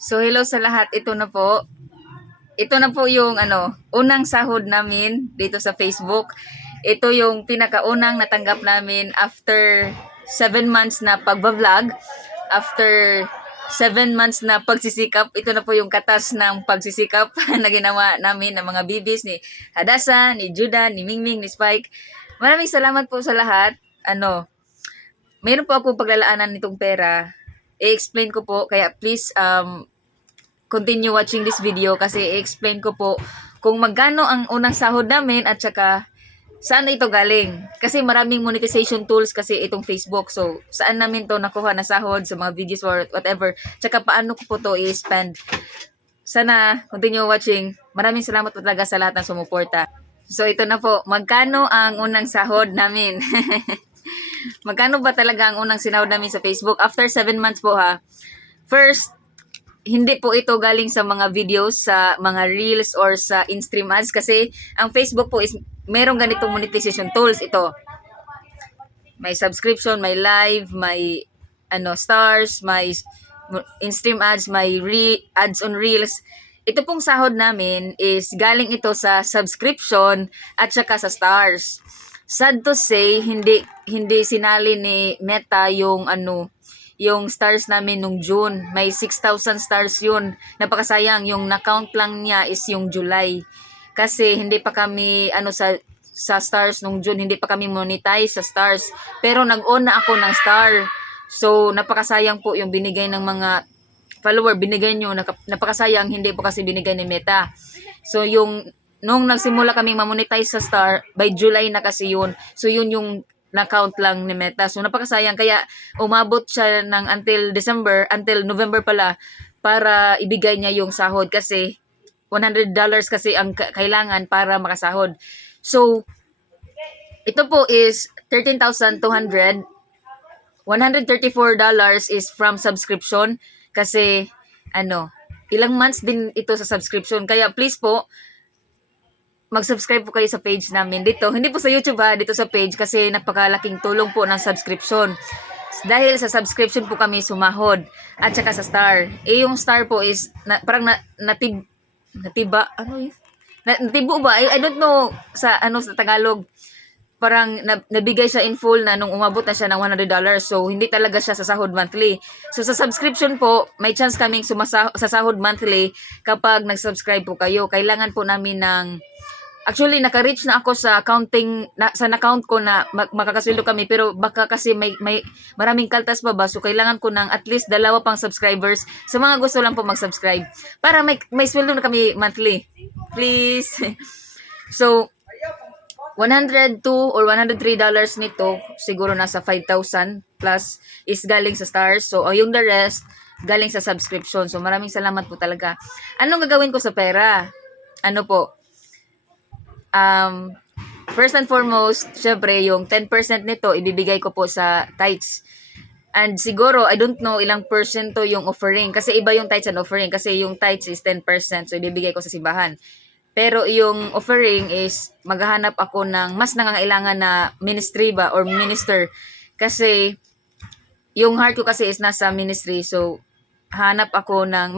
So hello sa lahat. Ito na po. Ito na po yung unang sahod namin dito sa Facebook. Ito yung pinakaunang natanggap namin after 7 months na pagba-vlog. After 7 months na pagsisikap, ito na po yung katas ng pagsisikap na ginawa namin ng mga bibis ni Hadasa, ni Judah, ni Mingming, ni Spike. Maraming salamat po sa lahat. Mayroon po ako paglalaanan nitong pera. I-explain ko po, kaya please continue watching this video kasi i-explain ko po kung magkano ang unang sahod namin at saka saan ito galing. Kasi maraming monetization tools kasi itong Facebook. So, saan namin to nakuha na sahod sa mga videos or whatever. Tsaka paano ko po to i-spend. Sana continue watching. Maraming salamat po talaga sa lahat ng sumuporta. So, ito na po. Magkano ang unang sahod namin? Magkano ba talaga ang unang sinahod namin sa Facebook? After 7 months po ha. First, hindi po ito galing sa mga videos, sa mga reels or sa in-stream ads kasi ang Facebook po is merong ganitong monetization tools ito. May subscription, may live, may stars, may in-stream ads, may ads on reels. Ito pong sahod namin is galing ito sa subscription at saka sa stars. Sad to say, hindi sinali ni Meta yung stars namin nung June. May 6,000 stars yun. Napakasayang. Yung na-count lang niya is yung July. Kasi hindi pa kami sa stars nung June, hindi pa kami monetize sa stars. Pero nag-on na ako ng star. So napakasayang po yung binigay ng mga follower, binigay nyo. Napakasayang, hindi po kasi binigay ni Meta. So nung nagsimula kaming ma-monetize sa star, by July na kasi yun. So yun yung na-count lang ni Meta. So napakasayang, kaya umabot siya ng until November pala para ibigay niya yung sahod kasi $100 kasi ang kailangan para makasahod. So ito po is 13,200. $134 is from subscription kasi ilang months din ito sa subscription. Kaya please po, mag-subscribe po kayo sa page namin dito. Hindi po sa YouTube dito sa page kasi napakalaking tulong po ng subscription. Dahil sa subscription po kami sumahod at saka sa star. Yung star po is parang natiba, natibo ba? I don't know sa sa Tagalog. Parang nabigay siya in full na nung umabot na siya ng $100. So, hindi talaga siya sa sahod monthly. So, sa subscription po, may chance kaming sa sahod monthly kapag nag-subscribe po kayo. Kailangan po namin actually, naka-reach na ako sa sa account ko na makakasweldo kami. Pero baka kasi may maraming kaltas pa ba. So, kailangan ko ng at least 2 pang subscribers. Sa mga gusto lang po mag-subscribe. Para may sweldo na kami monthly. Please. So, $102 or $103 nito, siguro nasa 5,000 plus is galing sa stars. So, yung the rest, galing sa subscription. So, maraming salamat po talaga. Anong gagawin ko sa pera? First and foremost, syempre, yung 10% nito, ibibigay ko po sa tithes. And siguro, I don't know ilang percento yung offering. Kasi iba yung tithes and offering. Kasi yung tithes is 10%. So, ibibigay ko sa simbahan. Pero yung offering is maghahanap ako ng mas nangangailangan na ministry ba or minister. Kasi yung heart ko kasi is nasa ministry. So hanap ako ng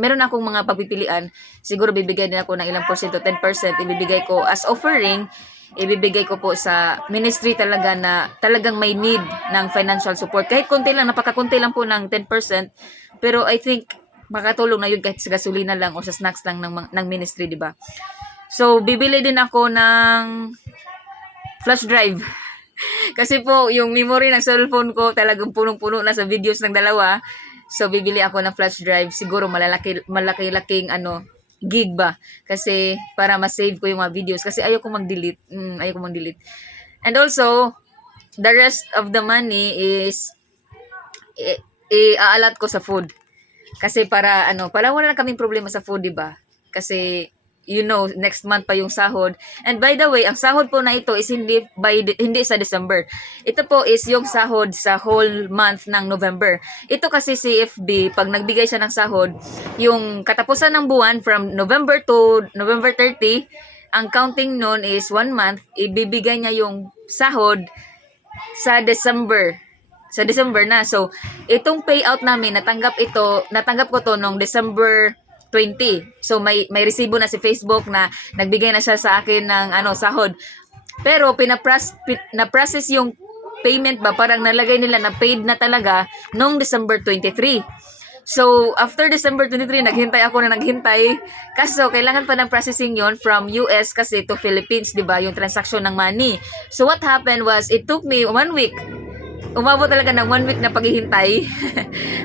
meron akong mga pagpipilian. Siguro bibigay din ako ng ilang porsyento, 10% ibibigay ko as offering. Ibibigay ko po sa ministry talaga na talagang may need ng financial support. Kahit konti lang, napakakunti lang po ng 10%. Pero I think makatulong na yun kahit sa gasolina lang o sa snacks lang ng ministry, di ba? So, bibili din ako ng flash drive. Kasi po, yung memory ng cellphone ko talagang punong-puno na sa videos ng dalawa. So, bibili ako ng flash drive. Siguro malaki-laking gig ba? Kasi para ma-save ko yung mga videos. Kasi ayoko mag-delete. And also, the rest of the money is i-aalat ko sa food. Kasi para wala na kaming problema sa food, di ba? Kasi next month pa yung sahod. And by the way, ang sahod po na ito is hindi sa December. Ito po is yung sahod sa whole month ng November. Ito kasi CFB, pag nagbigay siya ng sahod, yung katapusan ng buwan from November to November 30, ang counting nun is 1 month, ibibigay niya yung sahod sa December. sa December na. So, itong payout namin, natanggap ko to noong December 20. So, may resibo na si Facebook na nagbigay na siya sa akin ng sahod. Pero, na-process yung payment ba, parang nalagay nila na paid na talaga noong December 23. So, after December 23, naghintay. Kaso, kailangan pa ng processing yon from US kasi to Philippines, di ba? Yung transaction ng money. So, what happened was, it took me 1 week. Umabot talaga ng 1 week na paghihintay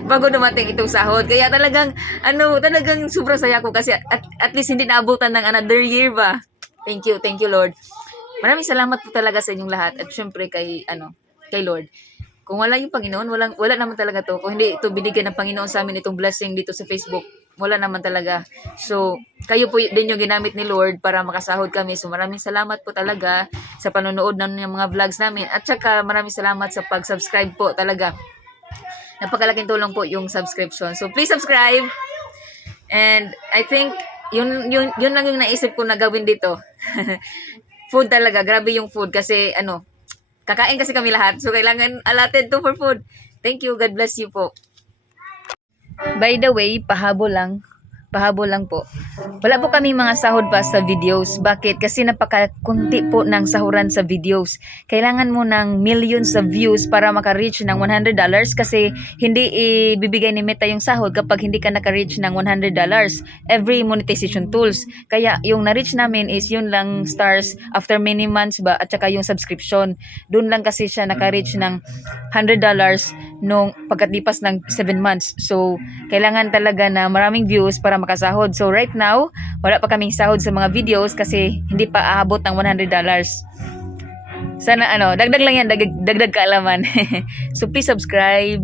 bago dumating itong sahod. Kaya talagang sobrang saya ko kasi at least hindi naabutan ng another year ba. Thank you, Lord. Maraming salamat po talaga sa inyong lahat at syempre kay Lord. Kung wala yung Panginoon, wala naman talaga to. Kung hindi ito binigyan ng Panginoon sa amin itong blessing dito sa Facebook, wala naman talaga. So, kayo po din yung ginamit ni Lord para makasahod kami. So, maraming salamat po talaga sa panonood ng mga vlogs namin. At saka, maraming salamat sa pag-subscribe po talaga. Napakalaking tulong po yung subscription. So, please subscribe. And I think, yun lang yung naisip ko na gawin dito. Food talaga. Grabe yung food kasi, kakain kasi kami lahat. So, kailangan allotted to for food. Thank you. God bless you po. By the way, pahabol lang po. Wala po kami mga sahod pa sa videos. Bakit? Kasi napakakunti po ng sahuran sa videos. Kailangan mo ng millions of views para maka-reach ng $100 kasi hindi ibibigay ni Meta yung sahod kapag hindi ka naka-reach ng $100 every monetization tools. Kaya yung na-reach namin is yun lang stars after many months ba at saka yung subscription. Doon lang kasi siya naka-reach ng $100 nung pagkatlipas ng 7 months. So, kailangan talaga na maraming views para makasahod. So, right now, wala pa kaming sahod sa mga videos kasi hindi pa aabot ng $100. Sana, dagdag lang yan, dagdag kaalaman. So, please subscribe.